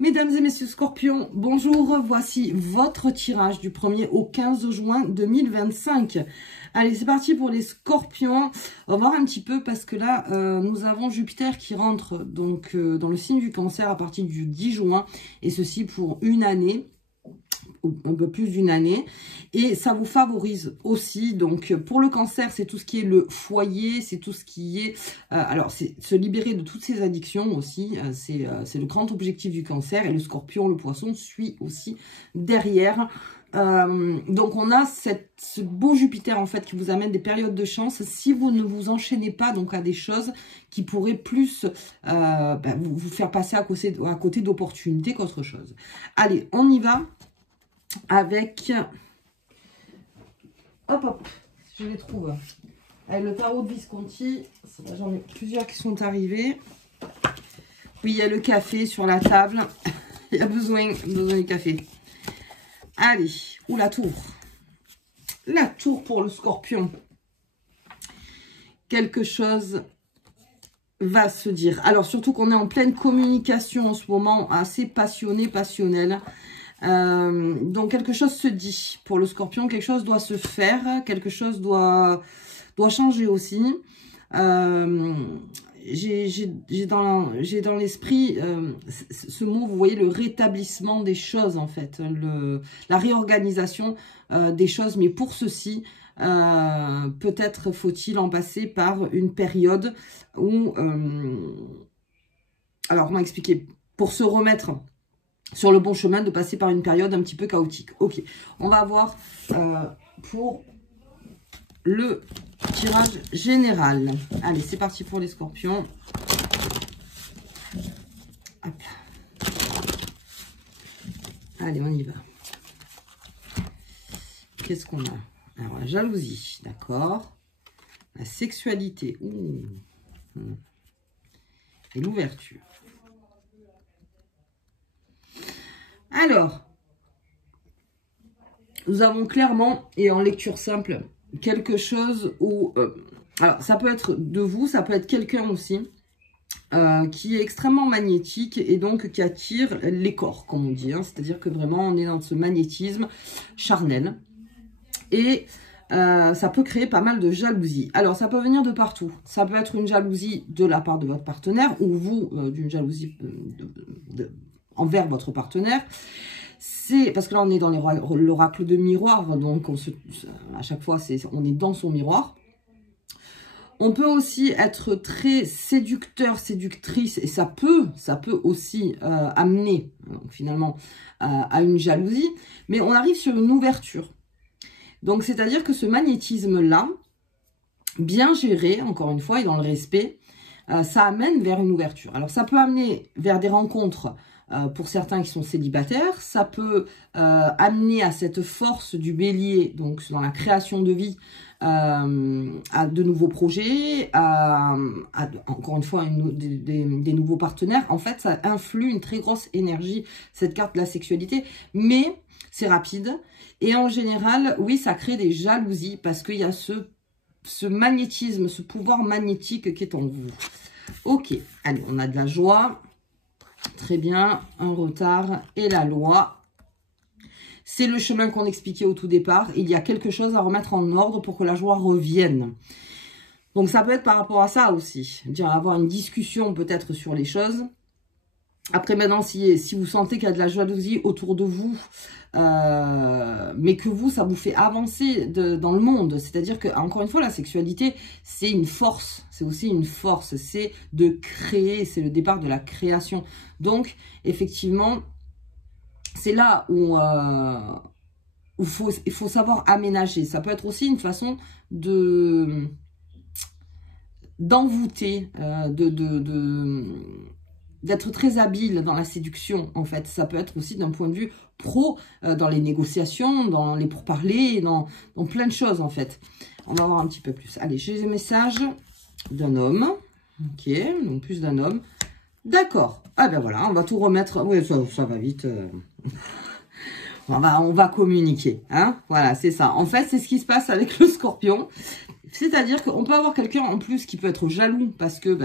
Mesdames et messieurs Scorpions, bonjour, voici votre tirage du 1er au 15 juin 2025. Allez, c'est parti pour les Scorpions. On va voir un petit peu parce que là, nous avons Jupiter qui rentre donc dans le signe du Cancer à partir du 10 juin. Et ceci pour une année, ou un peu plus d'une année. Et ça vous favorise aussi. Donc, pour le Cancer, c'est tout ce qui est le foyer, c'est tout ce qui est... alors, c'est se libérer de toutes ces addictions aussi. C'est le grand objectif du Cancer. Et le Scorpion, le Poisson, suit aussi derrière. Donc on a ce beau Jupiter en fait qui vous amène des périodes de chance si vous ne vous enchaînez pas donc à des choses qui pourraient plus vous faire passer à côté d'opportunités qu'autre chose. Allez, on y va avec hop, je les trouve avec le tarot de Visconti. J'en ai plusieurs qui sont arrivés. Oui, il y a le café sur la table. Il y a besoin de café. Allez, ou la tour. La tour pour le Scorpion. Quelque chose va se dire. Alors, surtout qu'on est en pleine communication en ce moment, assez passionnée, passionnelle. Donc, quelque chose se dit pour le Scorpion. Quelque chose doit se faire. Quelque chose doit changer aussi. J'ai dans l'esprit ce mot, vous voyez, le rétablissement des choses en fait, la réorganisation des choses, mais pour ceci, peut-être faut-il en passer par une période où, alors comment expliquer, pour se remettre sur le bon chemin, de passer par une période un petit peu chaotique. Ok, on va voir pour le tirage général. Allez, c'est parti pour les Scorpions. Hop. Allez, on y va. Qu'est-ce qu'on a? Alors, la jalousie, d'accord. La sexualité. Ouh. Et l'ouverture. Alors, nous avons clairement, et en lecture simple, quelque chose où... alors, ça peut être de vous, ça peut être quelqu'un aussi qui est extrêmement magnétique et donc qui attire les corps, comme on dit. Hein, c'est-à-dire que vraiment, on est dans ce magnétisme charnel. Et ça peut créer pas mal de jalousie. Alors, ça peut venir de partout. Ça peut être une jalousie de la part de votre partenaire ou vous, d'une jalousie envers votre partenaire. C'est parce que là, on est dans l'oracle de miroir, donc à chaque fois, on est dans son miroir. On peut aussi être très séducteur, séductrice, et ça peut aussi amener donc, finalement à une jalousie, mais on arrive sur une ouverture. Donc, c'est-à-dire que ce magnétisme-là, bien géré, encore une fois, et dans le respect, ça amène vers une ouverture. Alors, ça peut amener vers des rencontres pour certains qui sont célibataires. Ça peut amener à cette force du bélier, donc dans la création de vie, à de nouveaux projets, encore une fois, des nouveaux partenaires. En fait, ça influe une très grosse énergie, cette carte de la sexualité, mais c'est rapide. Et en général, oui, ça crée des jalousies parce qu'il y a ce magnétisme, ce pouvoir magnétique qui est en vous. Ok, allez, on a de la joie. Très bien, un retard et la loi. C'est le chemin qu'on expliquait au tout départ. Il y a quelque chose à remettre en ordre pour que la joie revienne. Donc ça peut être par rapport à ça aussi. Dire avoir une discussion peut-être sur les choses. Après maintenant, si vous sentez qu'il y a de la jalousie autour de vous, mais que vous, ça vous fait avancer dans le monde. C'est-à-dire que, encore une fois, la sexualité, c'est une force. C'est aussi une force. C'est de créer. C'est le départ de la création. Donc, effectivement, c'est là où il faut savoir aménager. Ça peut être aussi une façon d'envoûter, d'être très habile dans la séduction, en fait. Ça peut être aussi d'un point de vue pro, dans les négociations, dans les pourparlers, dans plein de choses, en fait. On va voir un petit peu plus. Allez, j'ai les messages d'un homme. Ok, donc plus d'un homme. D'accord. Ah ben voilà, on va tout remettre. Oui, ça va vite. On va communiquer. Hein, voilà, c'est ça. En fait, c'est ce qui se passe avec le Scorpion. C'est-à-dire qu'on peut avoir quelqu'un en plus qui peut être jaloux parce que...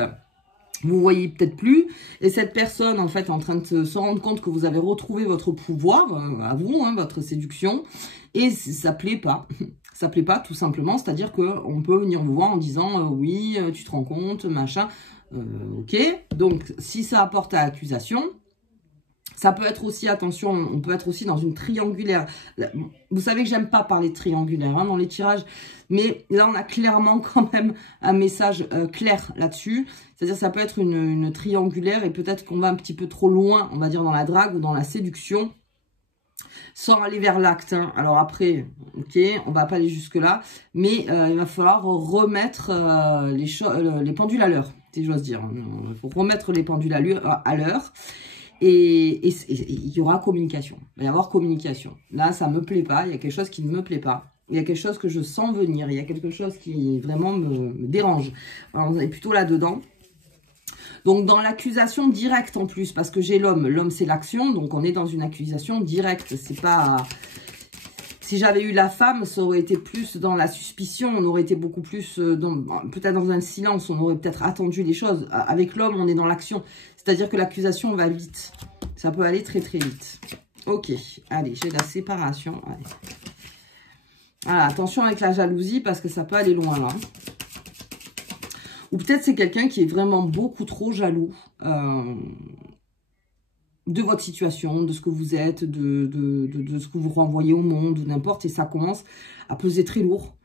vous voyez peut-être plus, et cette personne en fait est en train de se rendre compte que vous avez retrouvé votre pouvoir à vous, hein, votre séduction, et ça plaît pas. Ça plaît pas tout simplement, c'est-à-dire qu'on peut venir vous voir en disant oui, tu te rends compte, machin, ok. Donc si ça apporte à accusation, ça peut être aussi, attention, on peut être aussi dans une triangulaire. Vous savez que j'aime pas parler de triangulaire hein, dans les tirages, mais là on a clairement quand même un message clair là-dessus. C'est-à-dire ça peut être une triangulaire et peut-être qu'on va un petit peu trop loin, on va dire dans la drague ou dans la séduction, sans aller vers l'acte. Hein. Alors après, ok, on va pas aller jusque-là, mais il va falloir remettre les pendules à l'heure, si j'ose dire. Il faut remettre les pendules à l'heure. Et il y aura communication. Il va y avoir communication. Là, ça me plaît pas. Il y a quelque chose qui ne me plaît pas. Il y a quelque chose que je sens venir. Il y a quelque chose qui vraiment me dérange. Alors, on est plutôt là-dedans. Donc, dans l'accusation directe en plus, parce que j'ai l'homme. L'homme, c'est l'action. Donc, on est dans une accusation directe. C'est pas... Si j'avais eu la femme, ça aurait été plus dans la suspicion. On aurait été beaucoup plus, peut-être dans un silence. On aurait peut-être attendu les choses. Avec l'homme, on est dans l'action. C'est-à-dire que l'accusation va vite. Ça peut aller très très vite. Ok, allez, j'ai la séparation. Allez. Voilà, attention avec la jalousie parce que ça peut aller loin là. Ou peut-être c'est quelqu'un qui est vraiment beaucoup trop jaloux de votre situation, de ce que vous êtes, de ce que vous renvoyez au monde, ou n'importe. Et ça commence à peser très lourd.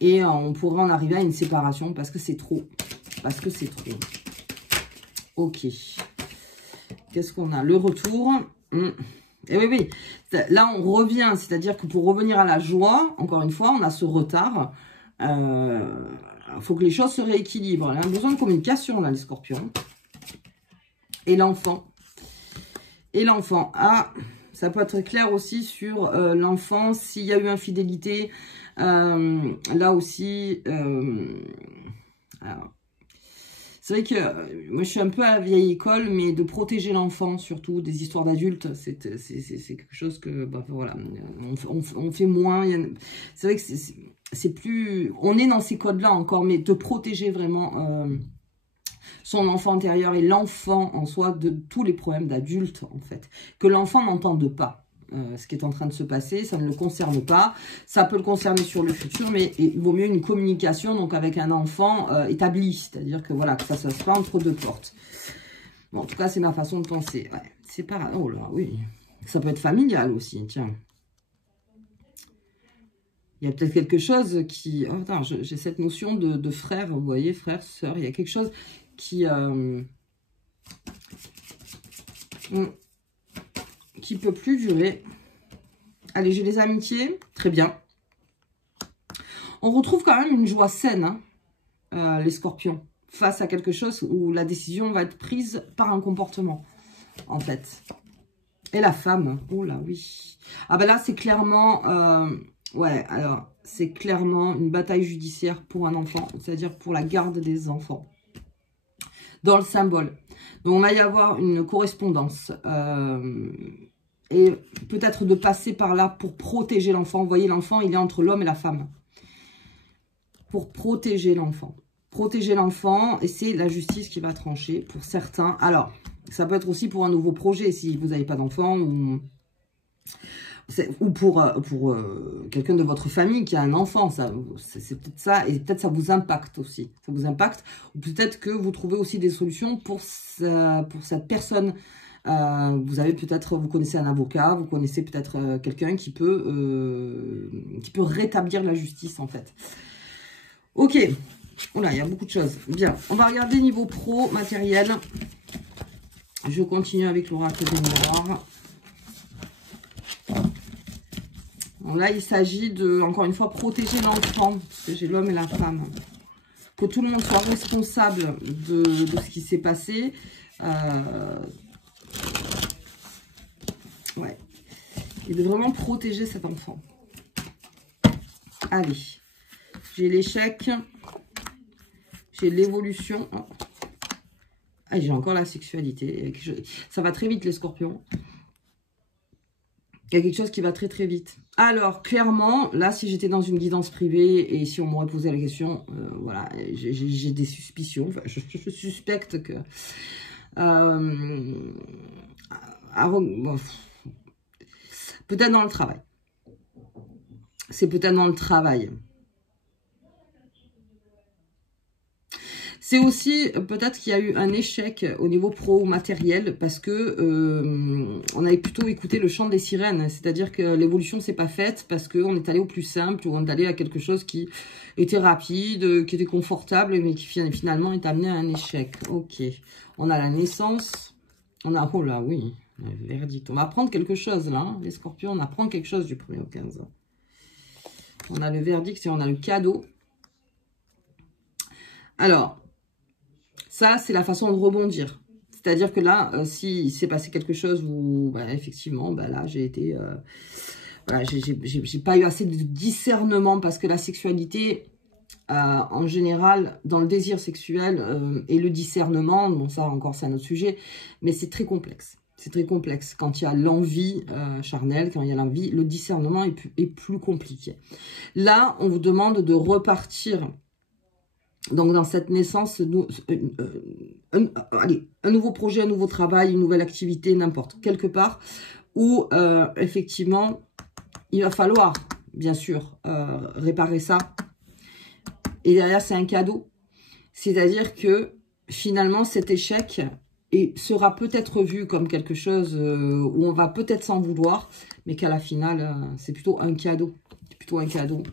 Et on pourrait en arriver à une séparation parce que c'est trop. Parce que c'est trop. Ok. Qu'est-ce qu'on a? Le retour. Et oui, oui. Là, on revient. C'est-à-dire que pour revenir à la joie, encore une fois, on a ce retard. Il faut que les choses se rééquilibrent. On a besoin de communication, là, les scorpions. Et l'enfant. Et l'enfant. Ah, ça peut être clair aussi sur l'enfant. S'il y a eu infidélité, là aussi... alors, c'est vrai que moi, je suis un peu à la vieille école, mais de protéger l'enfant, surtout des histoires d'adultes, c'est quelque chose que, bah, voilà, on fait moins. C'est vrai que c'est plus... On est dans ces codes-là encore, mais de protéger vraiment son enfant intérieur et l'enfant en soi de tous les problèmes d'adultes, en fait. Que l'enfant n'entende pas. Ce qui est en train de se passer, ça ne le concerne pas. Ça peut le concerner sur le futur, mais il vaut mieux une communication donc avec un enfant établi. C'est-à-dire que voilà, que ça ne se passe pas entre deux portes. Bon, en tout cas, c'est ma façon de penser. Ouais, c'est pas... Oh là, oui. Ça peut être familial aussi, tiens. Il y a peut-être quelque chose qui... Oh, attends, j'ai cette notion de frère, vous voyez, frère, sœur. Il y a quelque chose qui peut plus durer. Allez, j'ai les amitiés. Très bien. On retrouve quand même une joie saine, hein, les scorpions, face à quelque chose où la décision va être prise par un comportement, en fait. Et la femme, oh là, oui. Ah ben là, c'est clairement... ouais, alors, c'est clairement une bataille judiciaire pour un enfant, c'est-à-dire pour la garde des enfants. Dans le symbole. Donc, on va y avoir une correspondance. Et peut-être de passer par là pour protéger l'enfant. Vous voyez, l'enfant, il est entre l'homme et la femme. Pour protéger l'enfant. Protéger l'enfant, et c'est la justice qui va trancher pour certains. Alors, ça peut être aussi pour un nouveau projet, si vous n'avez pas d'enfant, ou pour quelqu'un de votre famille qui a un enfant. C'est peut-être ça, et peut-être ça vous impacte aussi. Ça vous impacte, ou peut-être que vous trouvez aussi des solutions pour cette personne. Vous connaissez un avocat, vous connaissez peut-être quelqu'un qui peut rétablir la justice en fait. Ok, oula, il y a beaucoup de choses. Bien, on va regarder niveau pro, matériel. Je continue avec l'oracle des miroirs. Bon, là, il s'agit de, encore une fois, protéger l'enfant, parce que j'ai l'homme et la femme. Que tout le monde soit responsable de ce qui s'est passé. Ouais. Et de vraiment protéger cet enfant. Allez. J'ai l'échec. J'ai l'évolution. Oh. Ah, j'ai encore la sexualité. Ça va très vite, les scorpions. Il y a quelque chose qui va très très vite. Alors, clairement, là, si j'étais dans une guidance privée et si on m'aurait posé la question, voilà, j'ai des suspicions. Enfin, je suspecte que... bon, peut-être dans le travail. C'est peut-être dans le travail. C'est aussi peut-être qu'il y a eu un échec au niveau pro-matériel parce que on avait plutôt écouté le chant des sirènes. C'est-à-dire que l'évolution s'est pas faite parce qu'on est allé au plus simple ou on est allé à quelque chose qui était rapide, qui était confortable, mais qui finalement est amené à un échec. Ok. On a la naissance. On a... Oh là, oui. Le verdict. On va apprendre quelque chose là. Hein. Les scorpions, on apprend quelque chose du 1er au 15. On a le verdict et on a le cadeau. Alors... Ça, c'est la façon de rebondir. C'est-à-dire que là, s'il s'est passé quelque chose où, bah, effectivement, bah, là, j'ai été... voilà, j'ai pas eu assez de discernement parce que la sexualité, en général, dans le désir sexuel et le discernement, bon, ça encore, c'est un autre sujet, mais c'est très complexe. C'est très complexe. Quand il y a l'envie charnelle, quand il y a l'envie, le discernement est plus compliqué. Là, on vous demande de repartir... Donc, dans cette naissance, allez, un nouveau projet, un nouveau travail, une nouvelle activité, n'importe, quelque part, où, effectivement, il va falloir, bien sûr, réparer ça. Et derrière, c'est un cadeau. C'est-à-dire que, finalement, cet échec sera peut-être vu comme quelque chose où on va peut-être s'en vouloir, mais qu'à la finale, c'est plutôt un cadeau. C'est plutôt un cadeau.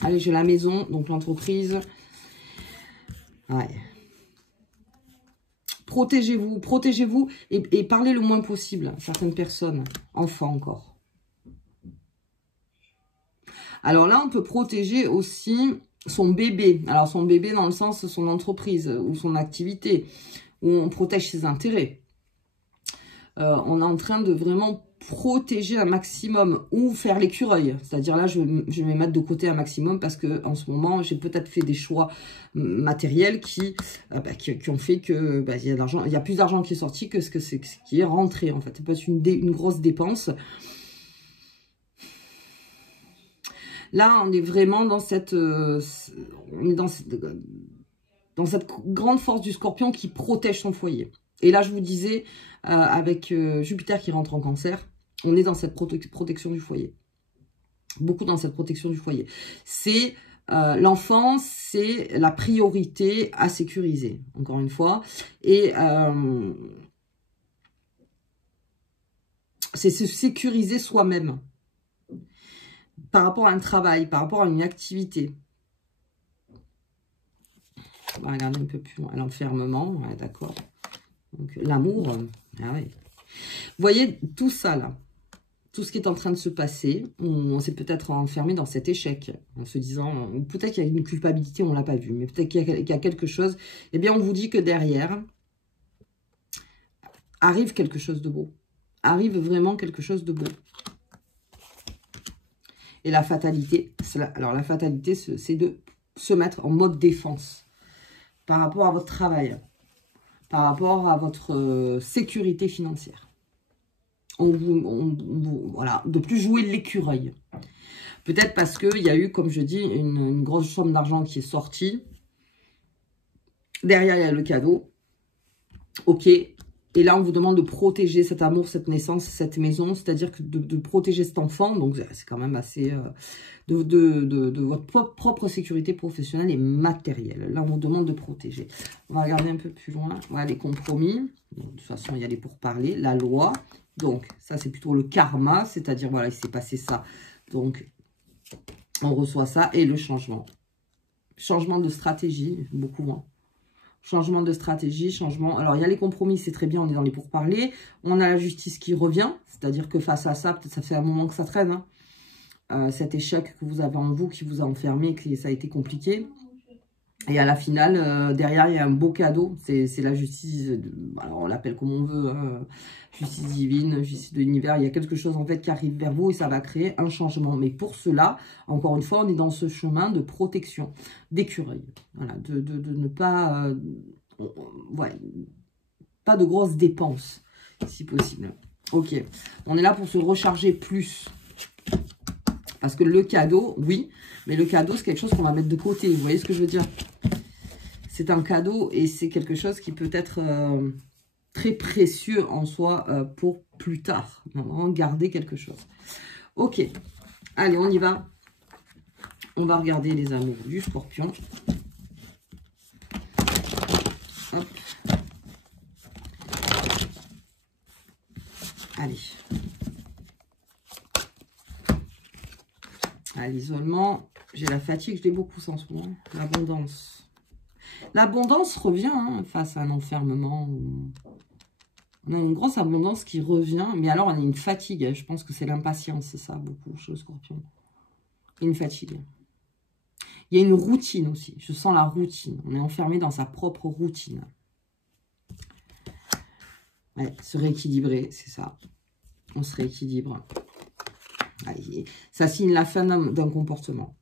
Allez, j'ai la maison, donc l'entreprise... Ouais. Protégez-vous, protégez-vous et parlez le moins possible à certaines personnes, enfants encore. Alors là, on peut protéger aussi son bébé. Alors son bébé dans le sens de son entreprise ou son activité, où on protège ses intérêts. On est en train de vraiment protéger un maximum ou faire l'écureuil. C'est-à-dire là, je vais me mettre de côté un maximum parce que en ce moment, j'ai peut-être fait des choix matériels qui ont fait que il y a plus d'argent qui est sorti que ce qui est rentré en fait. Ça peut être une grosse dépense. Là, on est vraiment dans cette grande force du scorpion qui protège son foyer. Et là, je vous disais, avec Jupiter qui rentre en cancer, on est dans cette protection du foyer. Beaucoup dans cette protection du foyer. C'est l'enfant, c'est la priorité à sécuriser, encore une fois. Et c'est se sécuriser soi-même. Par rapport à un travail, par rapport à une activité. On va regarder un peu plus loin. L'enfermement, ouais, d'accord. Donc, l'amour, ah ouais. Vous voyez, tout ça, là, tout ce qui est en train de se passer, on s'est peut-être enfermé dans cet échec, en se disant, peut-être qu'il y a une culpabilité, on ne l'a pas vu, mais peut-être qu'il y a quelque chose. Eh bien, on vous dit que derrière, arrive quelque chose de beau. Arrive vraiment quelque chose de beau. Et la fatalité, alors la fatalité, c'est de se mettre en mode défense par rapport à votre travail, par rapport à votre sécurité financière. Voilà, de plus jouer l'écureuil. Peut-être parce qu'il y a eu, comme je dis, une grosse somme d'argent qui est sortie. Derrière, il y a le cadeau. Ok. Et là, on vous demande de protéger cet amour, cette naissance, cette maison. C'est-à-dire que de protéger cet enfant. Donc, c'est quand même assez... de votre propre sécurité professionnelle et matérielle. Là, on vous demande de protéger. On va regarder un peu plus loin. Voilà, les compromis. Donc, de toute façon, il y a les pourparlers. La loi. Donc, ça, c'est plutôt le karma. C'est-à-dire, voilà, il s'est passé ça. Donc, on reçoit ça. Et le changement. Changement de stratégie, beaucoup moins. Changement de stratégie, changement... Alors, il y a les compromis, c'est très bien, on est dans les pourparlers. On a la justice qui revient. C'est-à-dire que face à ça, peut-être ça fait un moment que ça traîne. Hein. Cet échec que vous avez en vous, qui vous a enfermé, que ça a été compliqué. Et à la finale, derrière, il y a un beau cadeau. C'est la justice, alors on l'appelle comme on veut, justice divine, justice de l'univers. Il y a quelque chose en fait qui arrive vers vous et ça va créer un changement. Mais pour cela, encore une fois, on est dans ce chemin de protection, d'écureuil. Voilà, de ne pas... ouais, pas de grosses dépenses, si possible. Ok. On est là pour se recharger plus. Parce que le cadeau, oui. Mais le cadeau, c'est quelque chose qu'on va mettre de côté. Vous voyez ce que je veux dire? C'est un cadeau et c'est quelque chose qui peut être très précieux en soi pour plus tard. Vraiment garder quelque chose. Ok. Allez, on y va. On va regarder les amours du Scorpion. Hop. Allez. À l'isolement, j'ai la fatigue, je l'ai beaucoup ça en ce moment. L'abondance. L'abondance revient hein, face à un enfermement. On a une grosse abondance qui revient, mais alors on a une fatigue. Je pense que c'est l'impatience, c'est ça, beaucoup chez le Scorpion. Une fatigue. Il y a une routine aussi. Je sens la routine. On est enfermé dans sa propre routine. Ouais, se rééquilibrer, c'est ça. On se rééquilibre. Allez, ça signe la fin d'un comportement.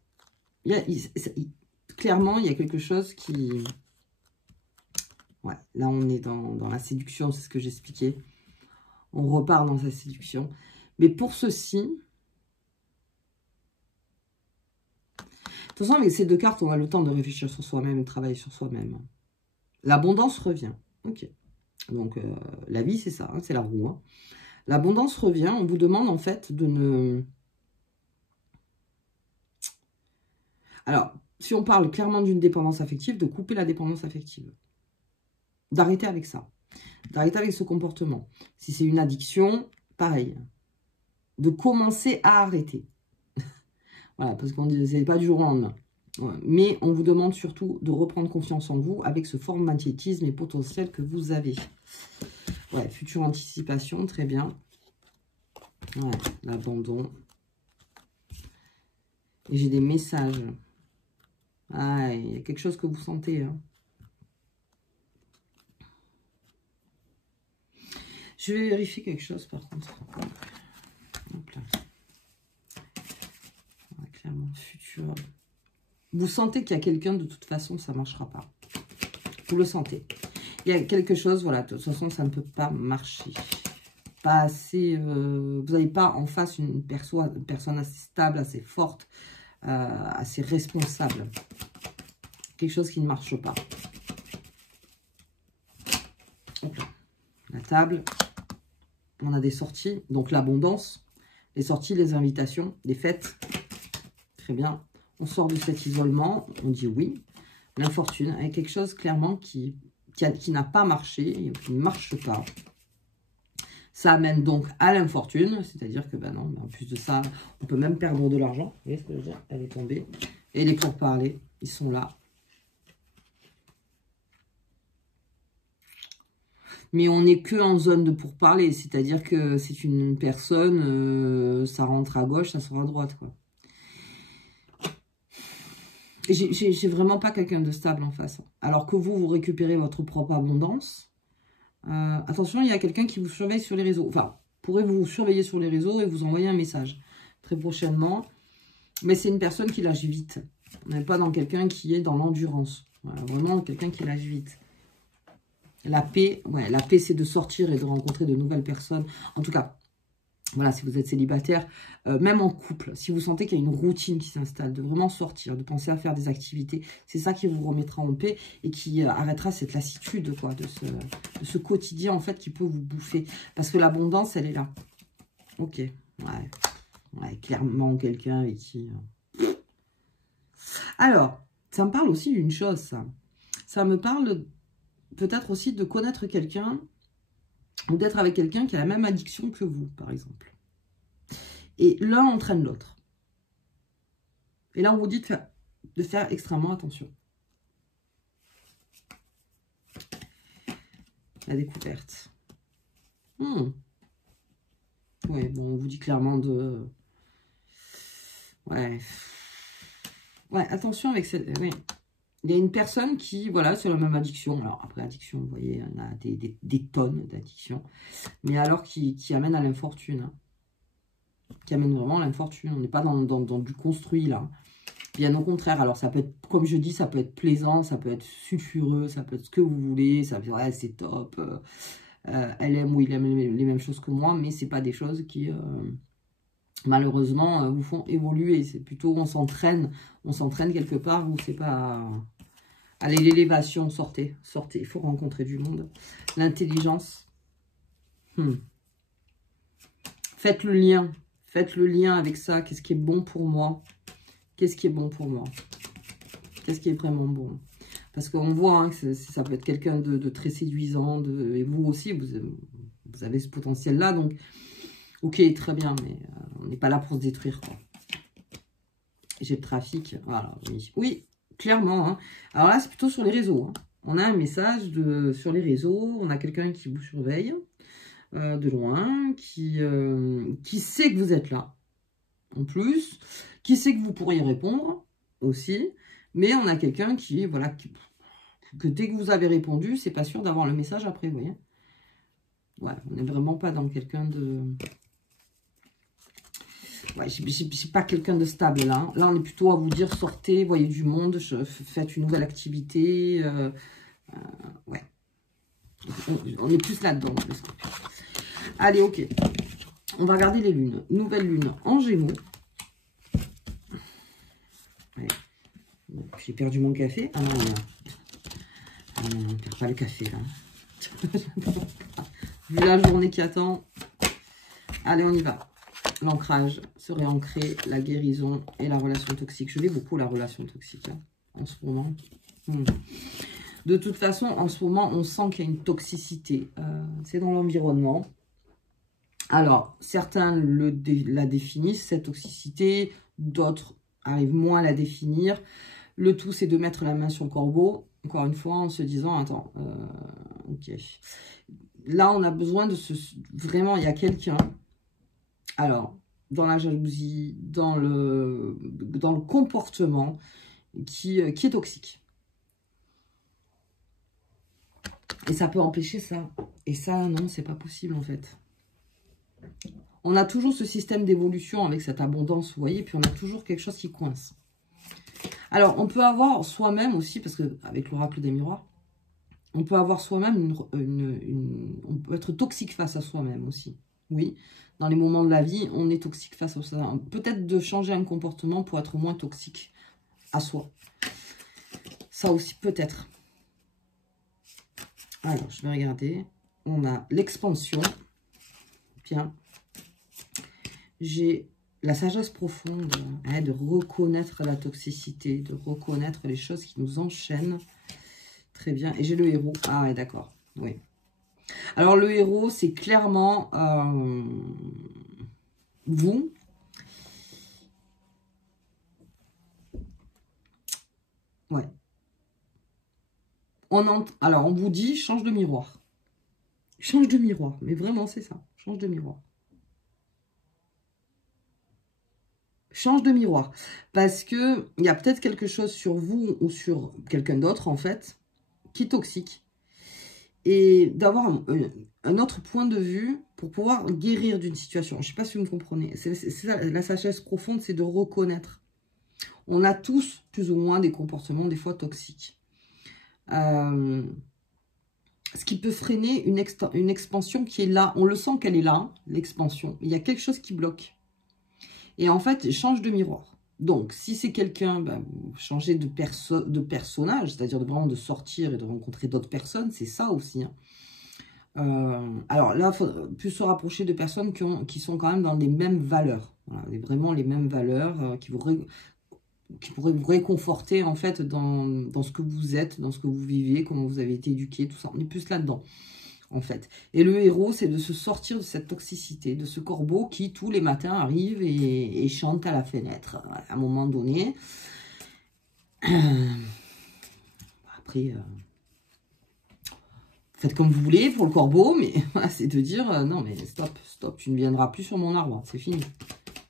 Clairement, il y a quelque chose qui... Ouais, là, on est dans la séduction, c'est ce que j'expliquais. On repart dans sa séduction. Mais pour ceci... De toute façon, avec ces deux cartes, on a le temps de réfléchir sur soi-même, de travailler sur soi-même. L'abondance revient. Ok. Donc, la vie, c'est ça, hein, c'est la roue. Hein. L'abondance revient. On vous demande, en fait, de ne... Alors, si on parle clairement d'une dépendance affective, de couper la dépendance affective. D'arrêter avec ça. D'arrêter avec ce comportement. Si c'est une addiction, pareil. De commencer à arrêter. Voilà, parce qu'on dit, c'est pas du jour au lendemain. Ouais. Mais on vous demande surtout de reprendre confiance en vous avec ce fort magnétisme et potentiel que vous avez. Ouais, future anticipation, très bien. Ouais, l'abandon. Et j'ai des messages. Ah, il y a quelque chose que vous sentez. Hein. Je vais vérifier quelque chose par contre. Hop là. Ouais, clairement, futur. Vous sentez qu'il y a quelqu'un, de toute façon, ça ne marchera pas. Vous le sentez. Il y a quelque chose, voilà, de toute façon, ça ne peut pas marcher. Pas assez... vous n'avez pas en face une personne assez stable, assez forte, assez responsable. Quelque chose qui ne marche pas. Hop là. La table. On a des sorties, donc l'abondance. Les sorties, les invitations, les fêtes. Très bien. On sort de cet isolement, on dit oui. L'infortune, avec quelque chose clairement qui n'a pas marché, qui ne marche pas. Ça amène donc à l'infortune, c'est-à-dire que, ben non, en plus de ça, on peut même perdre de l'argent. Vous voyez ce que je veux dire? Elle est tombée. Et les pourparlers, ils sont là. Mais on n'est que en zone de pourparlers, c'est-à-dire que c'est une personne, ça rentre à gauche, ça sort à droite, quoi. J'ai vraiment pas quelqu'un de stable en face. Alors que vous récupérez votre propre abondance. Attention, il y a quelqu'un qui vous surveille sur les réseaux. Enfin, pourrait vous surveiller sur les réseaux et vous envoyer un message très prochainement. Mais c'est une personne qui lâche vite. On n'est pas dans quelqu'un qui est dans l'endurance. Voilà, vraiment quelqu'un qui lâche vite. La paix, ouais, la paix, c'est de sortir et de rencontrer de nouvelles personnes. En tout cas, voilà, si vous êtes célibataire, même en couple, si vous sentez qu'il y a une routine qui s'installe, de vraiment sortir, de penser à faire des activités, c'est ça qui vous remettra en paix et qui arrêtera cette lassitude, quoi, de ce quotidien, en fait, qui peut vous bouffer. Parce que l'abondance, elle est là. Ok, ouais, clairement, quelqu'un avec qui... Alors, ça me parle aussi d'une chose, ça. Ça me parle peut-être aussi de connaître quelqu'un ou d'être avec quelqu'un qui a la même addiction que vous, par exemple. Et l'un entraîne l'autre. Et là, on vous dit de faire extrêmement attention. La découverte. Oui, bon, on vous dit clairement de... Ouais, attention avec cette... Oui. Il y a une personne qui, voilà, c'est la même addiction. Alors, après, addiction, vous voyez, on a des tonnes d'addictions. Mais alors, qui amène à l'infortune. Hein. Qui amène vraiment à l'infortune. On n'est pas dans du construit, là. Bien au contraire. Alors, ça peut être, comme je dis, ça peut être plaisant, ça peut être sulfureux, ça peut être ce que vous voulez. Ça peut être, ouais, c'est top. elle aime ou il aime les mêmes choses que moi, mais c'est pas des choses qui, malheureusement, vous font évoluer. C'est plutôt, on s'entraîne quelque part où c'est pas... Allez, l'élévation, sortez, sortez, il faut rencontrer du monde. L'intelligence. Faites le lien avec ça. Qu'est-ce qui est bon pour moi? Qu'est-ce qui est bon pour moi? Qu'est-ce qui est vraiment bon? Parce qu'on voit hein, que ça peut être quelqu'un de très séduisant, et vous aussi, vous avez ce potentiel-là. Donc, ok, très bien, mais on n'est pas là pour se détruire, quoi. J'ai le trafic, voilà, oui. Oui, clairement. Hein. Alors là, c'est plutôt sur les réseaux. Hein. On a un message sur les réseaux, on a quelqu'un qui vous surveille de loin, qui sait que vous êtes là, en plus, qui sait que vous pourriez répondre aussi, mais on a quelqu'un qui, voilà, que dès que vous avez répondu, c'est pas sûr d'avoir le message après, vous voyez. Ouais, on n'est vraiment pas dans quelqu'un de... Ouais, j'ai pas quelqu'un de stable là. Hein. Là, on est plutôt à vous dire, sortez, voyez du monde, faites une nouvelle activité. Ouais. On est plus là-dedans. Allez, ok. On va regarder les lunes. Nouvelle lune en Gémeaux. Ouais. J'ai perdu mon café. Ah non, non. Ah non, on perd pas le café là. Vu la journée qui attend. Allez, on y va. L'ancrage, se réancrer, la guérison et la relation toxique. Je vis beaucoup la relation toxique hein, en ce moment. De toute façon, en ce moment, on sent qu'il y a une toxicité. C'est dans l'environnement. Alors, certains la définissent, cette toxicité. D'autres arrivent moins à la définir. Le tout, c'est de mettre la main sur le corbeau. Encore une fois, en se disant, attends, ok. Là, on a besoin de vraiment, il y a quelqu'un... Alors, dans la jalousie, dans le comportement qui est toxique. Et ça peut empêcher ça. Et ça, non, c'est pas possible en fait. On a toujours ce système d'évolution avec cette abondance, vous voyez, puis on a toujours quelque chose qui coince. Alors, on peut avoir soi-même aussi, parce que avec l'oracle des miroirs, on peut avoir soi-même on peut être toxique face à soi-même aussi. Oui, dans les moments de la vie, on est toxique face à ça. Peut-être de changer un comportement pour être moins toxique à soi. Ça aussi, peut-être. Alors, je vais regarder. On a l'expansion. Bien. J'ai la sagesse profonde, hein, de reconnaître la toxicité, de reconnaître les choses qui nous enchaînent. Très bien. Et j'ai le héros. Ah ouais, d'accord. Oui. Alors, le héros, c'est clairement vous. Ouais. Alors, on vous dit, change de miroir. Change de miroir. Mais vraiment, c'est ça. Change de miroir. Change de miroir. Parce que il y a peut-être quelque chose sur vous ou sur quelqu'un d'autre, en fait, qui est toxique. Et d'avoir un autre point de vue pour pouvoir guérir d'une situation. Je ne sais pas si vous me comprenez. La sagesse profonde, c'est de reconnaître. On a tous, plus ou moins, des comportements, des fois, toxiques. Ce qui peut freiner une expansion qui est là. On le sent qu'elle est là, l'expansion. Il y a quelque chose qui bloque. Et en fait, change de miroir. Donc, si c'est quelqu'un, ben, changer de personnage, c'est-à-dire vraiment de sortir et de rencontrer d'autres personnes, c'est ça aussi. Hein. Alors là, il faut plus se rapprocher de personnes qui sont quand même dans les mêmes valeurs. Voilà, vraiment les mêmes valeurs qui pourraient vous réconforter en fait dans ce que vous êtes, dans ce que vous vivez, comment vous avez été éduqué, tout ça. On est plus là-dedans. En fait. Et le héros, c'est de se sortir de cette toxicité, de ce corbeau qui, tous les matins, arrive et chante à la fenêtre. À un moment donné. Après, faites comme vous voulez pour le corbeau, mais c'est de dire, non mais stop, stop, tu ne viendras plus sur mon arbre, c'est fini.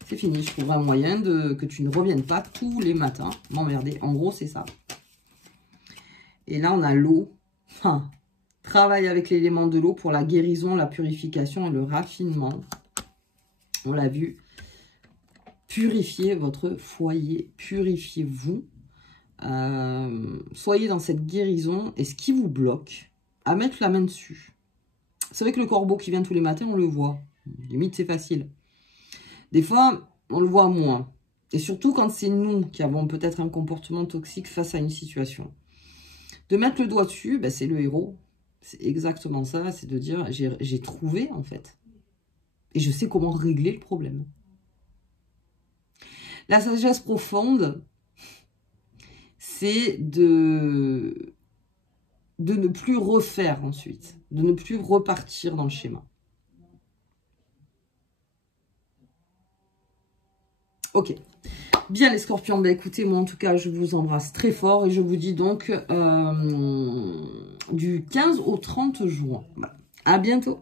C'est fini, je trouverai un moyen que tu ne reviennes pas tous les matins m'emmerder. En gros, c'est ça. Et là, on a l'eau. Enfin, travaille avec l'élément de l'eau pour la guérison, la purification et le raffinement. On l'a vu. Purifiez votre foyer. Purifiez-vous. Soyez dans cette guérison. Et ce qui vous bloque, à mettre la main dessus. C'est vrai que le corbeau qui vient tous les matins, on le voit. Limite, c'est facile. Des fois, on le voit moins. Et surtout quand c'est nous qui avons peut-être un comportement toxique face à une situation. De mettre le doigt dessus, ben, c'est le héros. C'est exactement ça, c'est de dire, j'ai trouvé en fait. Et je sais comment régler le problème. La sagesse profonde, c'est de ne plus refaire ensuite, de ne plus repartir dans le schéma. Ok. Bien les scorpions, ben écoutez, moi en tout cas, je vous embrasse très fort et je vous dis donc du 15 au 30 juin. Voilà. À bientôt.